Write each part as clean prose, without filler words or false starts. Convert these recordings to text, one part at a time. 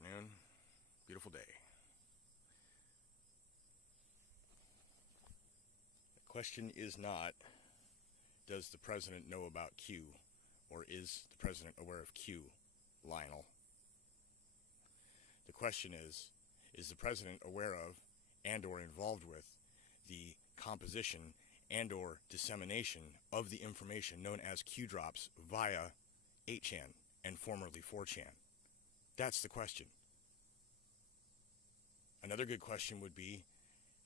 afternoon. Beautiful day. The question is not, does the president know about Q, or is the president aware of Q, Lionel? The question is the president aware of and or involved with the composition and or dissemination of the information known as Q drops via 8chan and formerly 4chan? That's the question. Another good question would be,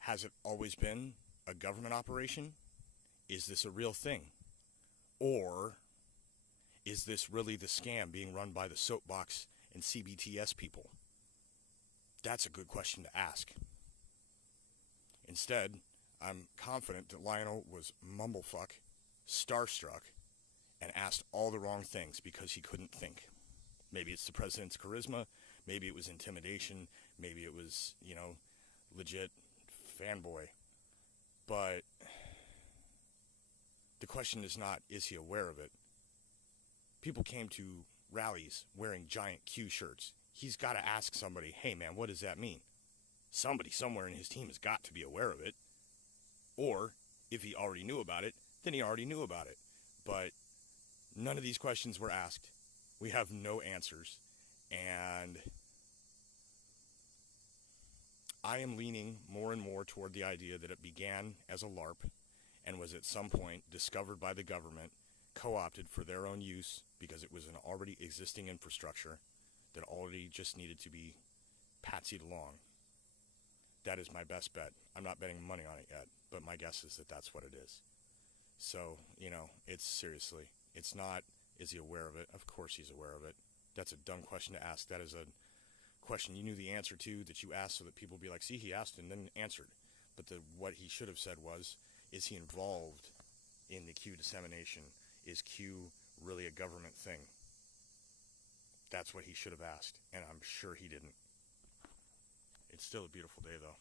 has it always been a government operation? Is this a real thing? Or is this really the scam being run by the soapbox and CBTS people? That's a good question to ask. Instead, I'm confident that Lionel was mumblefuck, starstruck, and asked all the wrong things because he couldn't think. Maybe it's the president's charisma, maybe it was intimidation, maybe it was, legit fanboy. But the question is not, is he aware of it? People came to rallies wearing giant Q shirts. He's got to ask somebody, hey man, what does that mean? Somebody somewhere in his team has got to be aware of it. Or, if he already knew about it, then he already knew about it. But none of these questions were asked. We have no answers. And I am leaning more and more toward the idea that it began as a LARP and was at some point discovered by the government, co-opted for their own use because it was an already existing infrastructure that already just needed to be patsied along. That is my best bet. I'm not betting money on it yet, but my guess is that that's what it is. So, it's not, is he aware of it? Of course he's aware of it. That's a dumb question to ask. That is a question you knew the answer to, that you asked so that people would be like, see, he asked and then answered. But what he should have said was, is he involved in the Q dissemination? Is Q really a government thing? That's what he should have asked, and I'm sure he didn't. It's still a beautiful day, though.